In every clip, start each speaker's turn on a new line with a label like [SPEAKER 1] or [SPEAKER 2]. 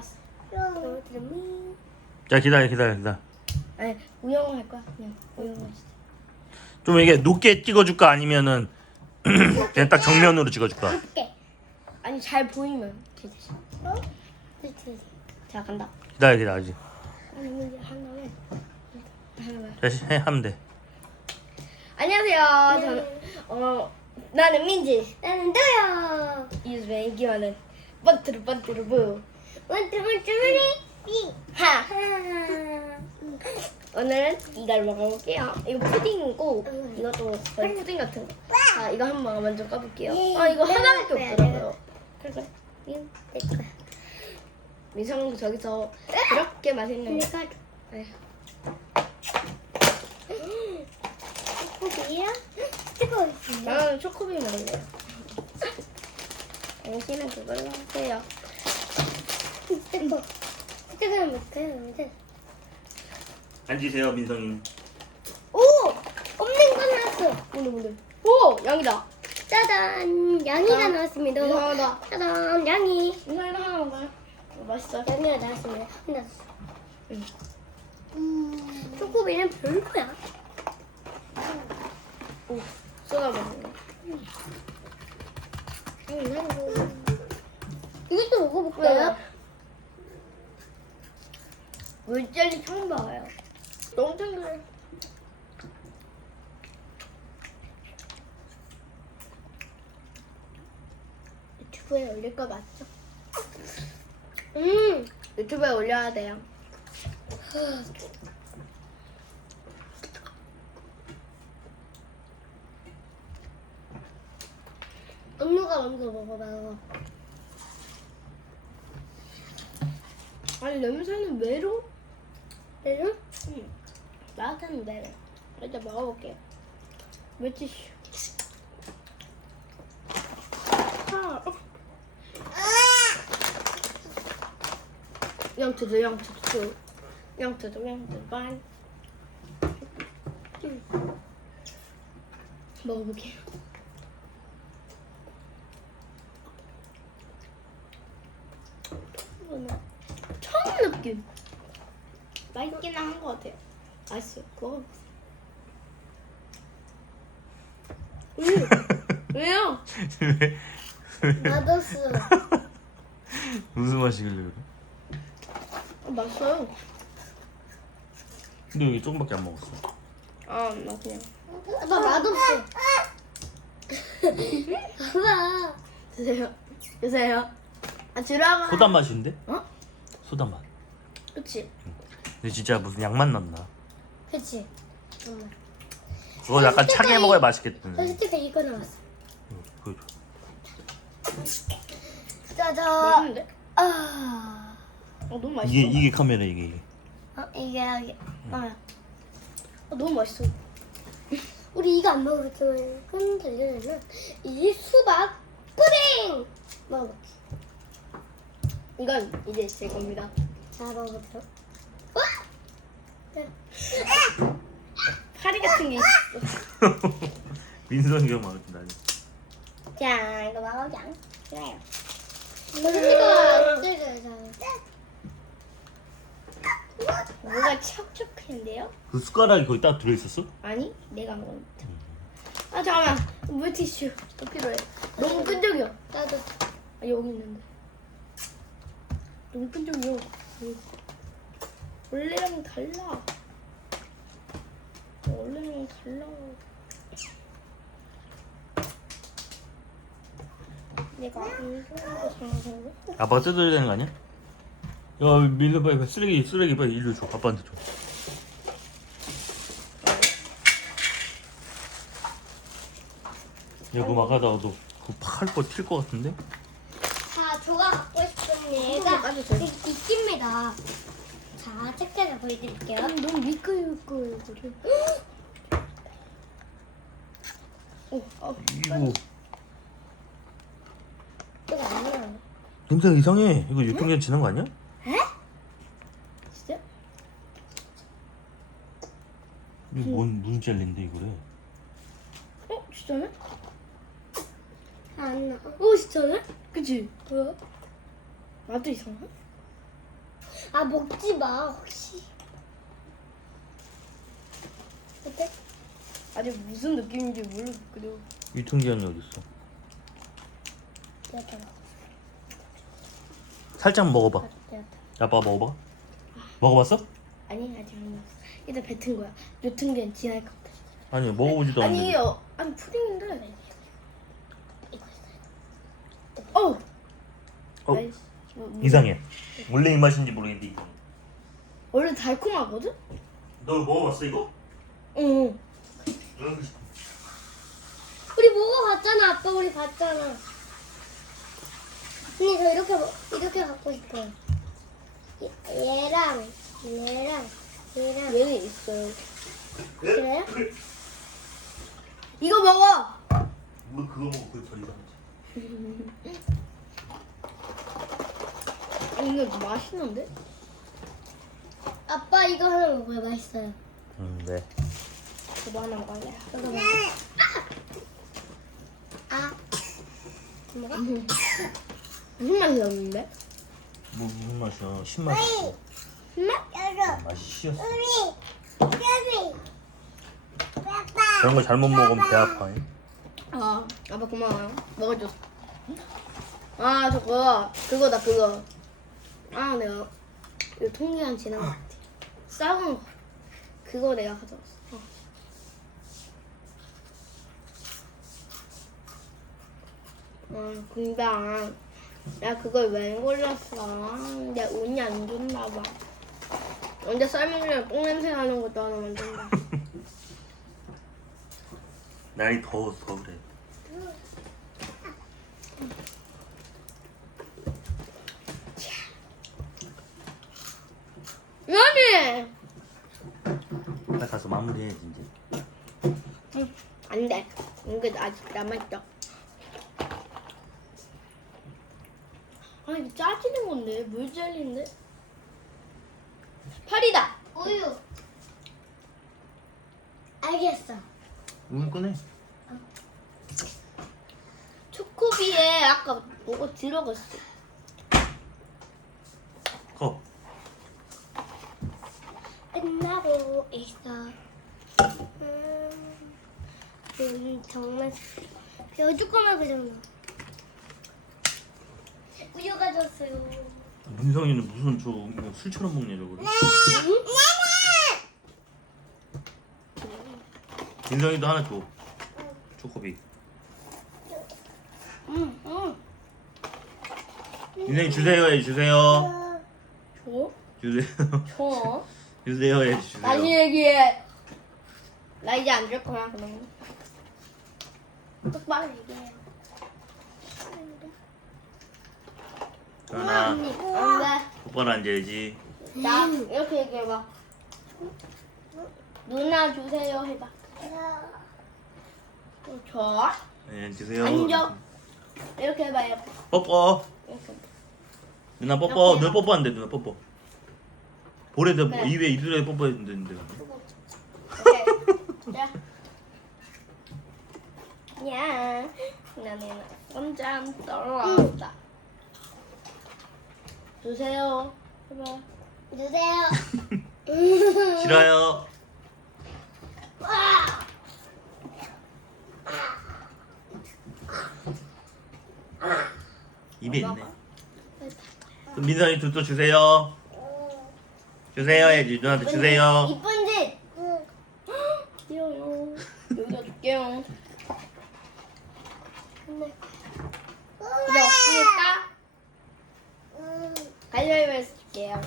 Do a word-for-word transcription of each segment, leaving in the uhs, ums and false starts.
[SPEAKER 1] 알았어. 그럼
[SPEAKER 2] 자 기다려 기다려 기다려.
[SPEAKER 1] 아니 우영을 할 거야. 그냥 우영을 진짜.
[SPEAKER 2] 좀 이게 높게 찍어줄까 아니면은 그냥 딱 정면으로 찍어줄까?
[SPEAKER 3] 할게.
[SPEAKER 1] 아니 잘 보이면 되지.
[SPEAKER 3] 어? 되지, 되지.
[SPEAKER 1] 자 간다.
[SPEAKER 2] 기다려 기다려 아직.
[SPEAKER 1] 아니 이제 하나만. 하나만.
[SPEAKER 2] 다시 해 하면 돼.
[SPEAKER 1] 안녕하세요. 저는 어 나는 민지.
[SPEAKER 3] 나는 너요.
[SPEAKER 1] 이즈베 인기하는 번트루 번트루 부.
[SPEAKER 3] 원투 원투 원이 삐.
[SPEAKER 1] 하.
[SPEAKER 3] 하.
[SPEAKER 1] 오늘은 이걸 먹어볼게요. 이거 푸딩이고
[SPEAKER 3] 음.
[SPEAKER 1] 이것도 거의 푸딩 같은 거. 자 이거 한번 먼저 까볼게요.
[SPEAKER 3] 예,
[SPEAKER 1] 아 이거
[SPEAKER 3] 내가
[SPEAKER 1] 하나밖에
[SPEAKER 3] 먹어야
[SPEAKER 1] 없더라고요. 그래 그래.
[SPEAKER 3] 내 거야.
[SPEAKER 1] 민성도 저기서 그렇게 맛있는 거.
[SPEAKER 3] 내가
[SPEAKER 1] 네.
[SPEAKER 3] 초코비야? 뜨거워 있어.
[SPEAKER 1] 저는 초코비 먹을래요. 당신은 그걸로 하세요.
[SPEAKER 3] 뜨거. 뜨거워 먹어요. 근데.
[SPEAKER 2] 앉으세요 민성이는.
[SPEAKER 3] 오! 없는 거 나왔어.
[SPEAKER 1] 오늘 오늘. 오 양이다.
[SPEAKER 3] 짜잔. 양이가
[SPEAKER 1] 아,
[SPEAKER 3] 나왔습니다.
[SPEAKER 1] 이상하다.
[SPEAKER 3] 짜잔. 양이.
[SPEAKER 1] 민성이가 하나 먹어요. 어, 맛있어요.
[SPEAKER 3] 양이가 나왔습니다. 하나.
[SPEAKER 1] 응.
[SPEAKER 3] 음. 초코비는 별로야.
[SPEAKER 1] 오 쏟아 먹는 거.
[SPEAKER 3] 음, 아이고. 이것도 먹어볼까요?
[SPEAKER 1] 물젤리 처음 봐요. 너무 탱글해. 유튜브에 올릴 거 맞죠?
[SPEAKER 3] 음.
[SPEAKER 1] 유튜브에 올려야 돼요.
[SPEAKER 3] 엄마가 먼저 먹어봐요.
[SPEAKER 1] 아니 냄새는 메로?
[SPEAKER 3] 메론?
[SPEAKER 1] 응. 나한테는 메로. 일단 먹어볼게요. 물티슈. 아, 어. 영투두 영투두 영투두 영투두 반. 음. 먹어볼게요. 처음 느낌. 맛있긴 한 것 같아요. 맛있어요. 먹어보세요. 음. 왜요?
[SPEAKER 2] 왜?
[SPEAKER 3] 맛없어.
[SPEAKER 2] 무슨 맛이길래 그래?
[SPEAKER 1] 아, 맛있어요.
[SPEAKER 2] 근데 여기 조금밖에 안 먹었어.
[SPEAKER 1] 아, 나 그냥.
[SPEAKER 3] 아빠 맛없어. 아빠.
[SPEAKER 1] 드세요. 드세요. 아, 들어가.
[SPEAKER 2] 소다 맛인데?
[SPEAKER 1] 어?
[SPEAKER 2] 소다 맛.
[SPEAKER 1] 그치?
[SPEAKER 2] 근데 진짜 무슨 양맛 났나?
[SPEAKER 3] 그치? 엄마.
[SPEAKER 2] 그거 약간 차게 먹어야 맛있겠던데.
[SPEAKER 3] 솔직히 이거 나왔어.
[SPEAKER 2] 응, 그거 줘.
[SPEAKER 3] 짜잔.
[SPEAKER 1] 맛있는데?
[SPEAKER 3] 아.
[SPEAKER 1] 어, 너무 맛있어.
[SPEAKER 2] 이게 이게 카메라 이게 이게.
[SPEAKER 3] 어, 이게, 이게. 어.
[SPEAKER 1] 어, 너무 맛있어.
[SPEAKER 3] 우리 이거 안 먹었지만, 끈 들려면, 이 수박 푸딩! 먹어볼게.
[SPEAKER 1] 이건 이제 제 겁니다.
[SPEAKER 3] 자, 먹어볼게요. 와! 네.
[SPEAKER 1] 파리 같은 게 있어.
[SPEAKER 2] 민성이가 먹었다.
[SPEAKER 3] 자, 이거 먹어보자. 그래요. 이거 뜯어서.
[SPEAKER 1] 뭐가 척척한데요?
[SPEAKER 2] 그 숟가락이 거기 딱 들어 있었어?
[SPEAKER 1] 아니, 내가 먹은. 아, 잠깐만. 물티슈. 또 필요해. 너무 끈적여.
[SPEAKER 3] 나도.
[SPEAKER 1] 아, 여기 있는데. 너무 끈적여. 여기. 원래랑 달라. 어, 원래랑 달라. 내가 안 좋아하는 거 잘하는 거?
[SPEAKER 2] 아빠가 뜯어야 되는 거 아니야? 야 밀려 빨리 쓰레기 쓰레기 빨리 일로 줘. 아빠한테 줘. 야 그거 막 하다가 너 그거 팍 할 거 튈 거 같은데?
[SPEAKER 3] 자, 조가 갖고 싶은
[SPEAKER 1] 어,
[SPEAKER 3] 얘가
[SPEAKER 1] 맞아, 저.
[SPEAKER 3] 있습니다. 자, 책자를 보여드릴게요.
[SPEAKER 1] 아니, 너무 미끌미끌 그래. 오, 아,
[SPEAKER 2] 이거
[SPEAKER 3] 이거 안 나와요.
[SPEAKER 2] 냄새가 이상해. 이거 유통기한 지난 거 아니야?
[SPEAKER 1] 진짜?
[SPEAKER 2] 이거 뭔 무슨 젤리인데 이거래?
[SPEAKER 1] 어, 진짜네?
[SPEAKER 3] 안 나와.
[SPEAKER 1] 오, 진짜네? 그치? 뭐야? 나도 이상해?
[SPEAKER 3] 아 먹지 마 혹시. 어때?
[SPEAKER 1] 아직 무슨 느낌인지 모르겠거든.
[SPEAKER 2] 유통기한이 어딨어?
[SPEAKER 3] 이렇게 먹어.
[SPEAKER 2] 살짝 먹어봐.
[SPEAKER 3] 이렇게.
[SPEAKER 2] 아빠가 먹어봐. 먹어봤어?
[SPEAKER 1] 아니 아직 안 먹었어. 일단 뱉은 거야. 유통기한 지날 것 같아.
[SPEAKER 2] 아니 먹어보지도
[SPEAKER 1] 아니
[SPEAKER 2] 않는데.
[SPEAKER 1] 어, 아니 푸딩인데.
[SPEAKER 3] 이거 있어요.
[SPEAKER 1] 어.
[SPEAKER 2] 어,
[SPEAKER 1] 아이씨, 뭐, 뭐.
[SPEAKER 2] 이상해. 원래 이 맛인지 모르겠는데 이상해.
[SPEAKER 1] 원래 달콤하거든?
[SPEAKER 2] 너 먹어봤어 이거?
[SPEAKER 1] 응.
[SPEAKER 3] 우리 먹어봤잖아. 아빠 우리 봤잖아. 언니 저 이렇게 먹- 이렇게 갖고 싶어요. 얘- 얘랑 얘랑 얘랑
[SPEAKER 1] 얘는 있어요.
[SPEAKER 3] 그래요?
[SPEAKER 1] 이거 먹어.
[SPEAKER 2] 뭐 그거 먹고 그게 더 이상하지.
[SPEAKER 1] 아니 이거 맛있는데?
[SPEAKER 3] 아빠 이거 하나 먹어요. 맛있어요.
[SPEAKER 2] 음, 네.
[SPEAKER 1] 저도 하나 먹을래.
[SPEAKER 3] 저도 먹어. 아. 뭐가?
[SPEAKER 1] 무슨 맛이었는데?
[SPEAKER 2] 뭐 무슨 맛이야? 신맛이야.
[SPEAKER 3] 맛?
[SPEAKER 2] 맛이 쉬었어.
[SPEAKER 3] 우리 여기
[SPEAKER 2] 그런 거 잘못 먹으면 배 아파.
[SPEAKER 1] 아, 아빠 고마워요. 먹어줬어. 아, 저거 그거다 그거. 아, 내가 이거 통기한 지난 것 같아. 썩은 거. 그거 내가 가져왔어. 어. 아, 근데 나 그걸 왜 골랐어? 내 운이 안 좋나 봐. 언제 쌀먹으면 똥냄새 나는 것도 하나 만든다.
[SPEAKER 2] 날이 더워서 더 그래.
[SPEAKER 1] 아니!
[SPEAKER 2] 나 가서 마무리해 이제.
[SPEAKER 1] 응, 안 돼. 이게 아직 남아있다. 아, 이거 짜지는 건데? 물 젤리인데? 파리다!
[SPEAKER 3] 우유. 알겠어.
[SPEAKER 2] 물 꺼내.
[SPEAKER 1] 초코비에 아까 뭐가 들어갔어.
[SPEAKER 2] 컵.
[SPEAKER 3] 끝나고 있어. 음, 음 정말 벼죽거나 그잖아. 우유 가졌어요.
[SPEAKER 2] 민성이는 무슨 저 뭐 술처럼 먹냐고 그래. 민성이도 하나 줘. 초코비.
[SPEAKER 1] 응, 응.
[SPEAKER 2] 민성이 주세요 해 주세요.
[SPEAKER 1] 줘?
[SPEAKER 2] 주세요.
[SPEAKER 1] 줘.
[SPEAKER 2] 주세요 해 주세요.
[SPEAKER 1] 다시 얘기해. 나 이제 안 줄 거야, 그럼. 똑바로 얘기해.
[SPEAKER 2] 하나.
[SPEAKER 1] 안 돼.
[SPEAKER 2] 똑바로 앉아야지.
[SPEAKER 1] 나 이렇게 얘기해봐. 누나 주세요 해봐. 어, 줘.
[SPEAKER 2] 네 주세요.
[SPEAKER 1] 앉아. 이렇게 해봐. 이렇게.
[SPEAKER 2] 뽀뽀.
[SPEAKER 1] 이렇게.
[SPEAKER 2] 누나 뽀뽀.
[SPEAKER 1] 이렇게
[SPEAKER 2] 누나
[SPEAKER 1] 해봐.
[SPEAKER 2] 뽀뽀한대 누나 뽀뽀. 볼에다
[SPEAKER 1] 그래.
[SPEAKER 2] 입에 입술에 뽀뽀해야 된다는데.
[SPEAKER 1] 오케이. 자. 야, 나는 깜짝 떨어졌다. 주세요. 해봐.
[SPEAKER 3] 주세요.
[SPEAKER 2] 싫어요. 입에 있네. 그럼 민선이 두또 주세요. 주세요 해야지. 누나한테 주세요.
[SPEAKER 3] 이쁜 짓.
[SPEAKER 1] 귀여워요. 여기다 줄게요.
[SPEAKER 3] 근데
[SPEAKER 1] 이제 없으니까 가위바위보 해서 줄게요.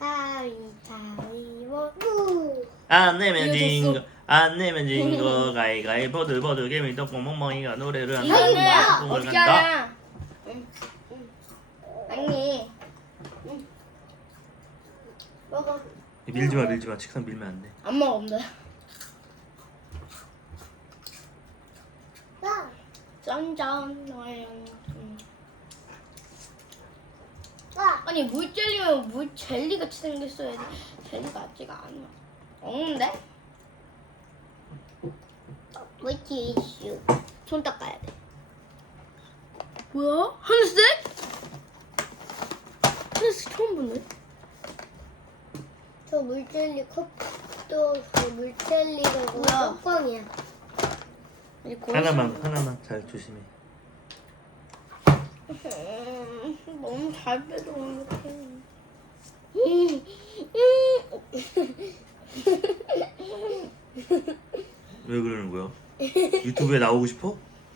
[SPEAKER 3] 가위바위보.
[SPEAKER 2] 안 내면
[SPEAKER 1] 이거
[SPEAKER 2] 진
[SPEAKER 1] 줬어.
[SPEAKER 2] 거. 안 내면 진 거. 가위가위 보들보들 개미 떡국 멍멍이가 노래를 한다.
[SPEAKER 3] 이거는
[SPEAKER 1] 이거는
[SPEAKER 2] 꿈을
[SPEAKER 1] 어떻게
[SPEAKER 2] 간다.
[SPEAKER 1] 하냐? 응. 응. 아니. 응. 먹어.
[SPEAKER 2] 밀지 마 밀지 마. 책상 밀면 안 돼.
[SPEAKER 1] 안 먹어, 안 돼.
[SPEAKER 3] 와.
[SPEAKER 1] 짠짠. 나의 음.
[SPEAKER 3] 와.
[SPEAKER 1] 아니 물 젤리면 물 젤리 같이 생겼어야지. 젤리 같지가 않아. 없는데?
[SPEAKER 3] 물티슈.
[SPEAKER 1] 손 닦아야 돼. 뭐야? 하늘색? 하늘색 처음 보네.
[SPEAKER 3] 저 물젤리 컵도 그 물젤리가
[SPEAKER 1] 뭐야?
[SPEAKER 3] 뚜껑이야.
[SPEAKER 1] 이제 고르시-
[SPEAKER 2] 하나만 하나만 잘 조심해.
[SPEAKER 1] 음, 너무 잘 빼서 어떡해.
[SPEAKER 2] 왜 그러는 거야? 유튜브에 나오고 싶어?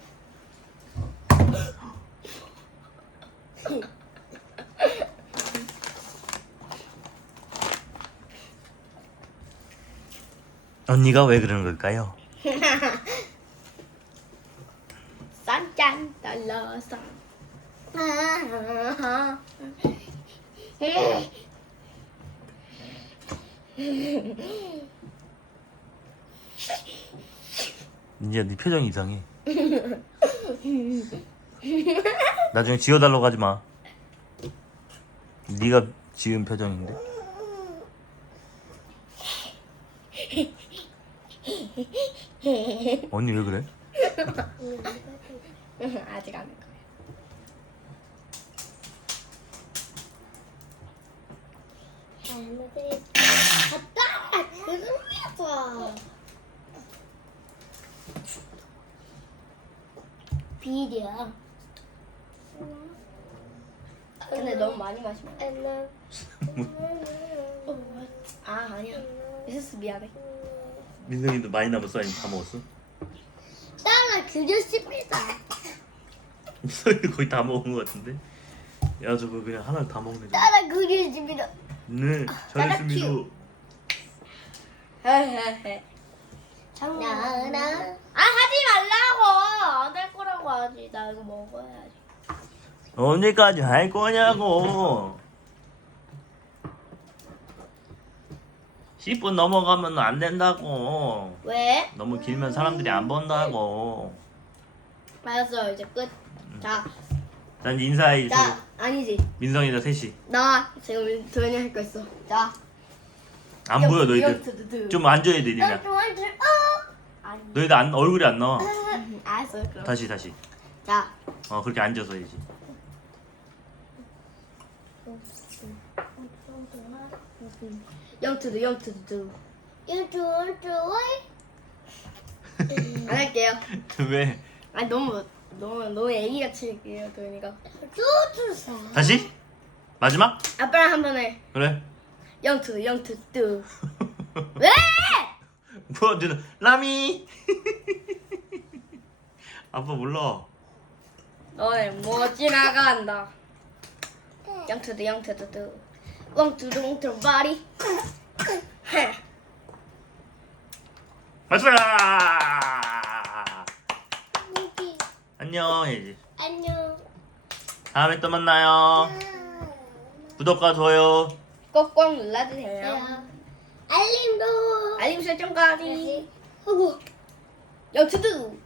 [SPEAKER 2] 언니가 왜 그러는 걸까요?
[SPEAKER 1] 싼짠 달러서. 아,
[SPEAKER 2] 민지야 네 표정 이상해. 나중에 지워달라고 하지 마. 네가 지은 표정인데. 언니 왜 그래?
[SPEAKER 1] 아직 안 할 거야.
[SPEAKER 3] 할머니 아빠 그거였어. 비리야.
[SPEAKER 1] 근데 너무 많이 마시면 안 돼.
[SPEAKER 3] 안녕.
[SPEAKER 1] 어, 아 아니야. 미세스 미안해.
[SPEAKER 2] 민성이도 많이 남았어? 아니면 다 먹었어?
[SPEAKER 3] 따라 그렸습니다.
[SPEAKER 2] 민성이도 거의 다 먹은 것 같은데? 야 저거 그냥 하나를 다 먹네. 저거.
[SPEAKER 3] 따라 그렸습니다.
[SPEAKER 2] 네 잘했습니다.
[SPEAKER 1] 헤헤헤.
[SPEAKER 3] 나나
[SPEAKER 1] 아 하지 말라고. 안 할 거라고 하지. 나 이거 먹어야지.
[SPEAKER 2] 언제까지 할 거냐고. 십 분 넘어가면 안 된다고.
[SPEAKER 1] 왜?
[SPEAKER 2] 너무 길면 사람들이 안 본다고.
[SPEAKER 1] 알았어 이제 끝. 자,
[SPEAKER 2] 난 이제 인사해.
[SPEAKER 1] 자
[SPEAKER 2] 서로.
[SPEAKER 1] 아니지.
[SPEAKER 2] 민성이랑 셋이.
[SPEAKER 1] 나 지금 도현이 할 거 있어. 자.
[SPEAKER 2] 안 보여 너희들. 좀 앉아야 돼 니네.
[SPEAKER 3] 좋아하지. 어.
[SPEAKER 1] 아니.
[SPEAKER 2] 너희들 안, 얼굴이 안 나와.
[SPEAKER 1] 음, 알았어 그럼.
[SPEAKER 2] 다시 다시.
[SPEAKER 1] 자.
[SPEAKER 2] 어 그렇게 앉아서 해야지.
[SPEAKER 1] 영투두 영투두.
[SPEAKER 3] 유주 좋아.
[SPEAKER 1] 안 할게요.
[SPEAKER 2] 왜?
[SPEAKER 1] 아니 너무 너무 너무 애기같이 할게요 도현이가.
[SPEAKER 3] 주주사.
[SPEAKER 2] 다시? 마지막?
[SPEAKER 1] 아빠랑 한 번 해.
[SPEAKER 2] 그래.
[SPEAKER 1] 영투두 영투두. 왜?
[SPEAKER 2] 뭐 너는 라미. 아빠 몰라.
[SPEAKER 1] 너네 뭐 지나간다. 영투두 영투두. 엉투두 엉투두 바리. 헤.
[SPEAKER 2] 맞춰라.
[SPEAKER 3] 미기.
[SPEAKER 2] 안녕 해야지.
[SPEAKER 3] 안녕.
[SPEAKER 2] 다음에 또 만나요. 구독과 좋아요.
[SPEAKER 1] 꼭꼭 눌러주세요.
[SPEAKER 3] 야. 알림도.
[SPEAKER 1] 알림 설정까지.
[SPEAKER 3] 하고.
[SPEAKER 1] 영투두.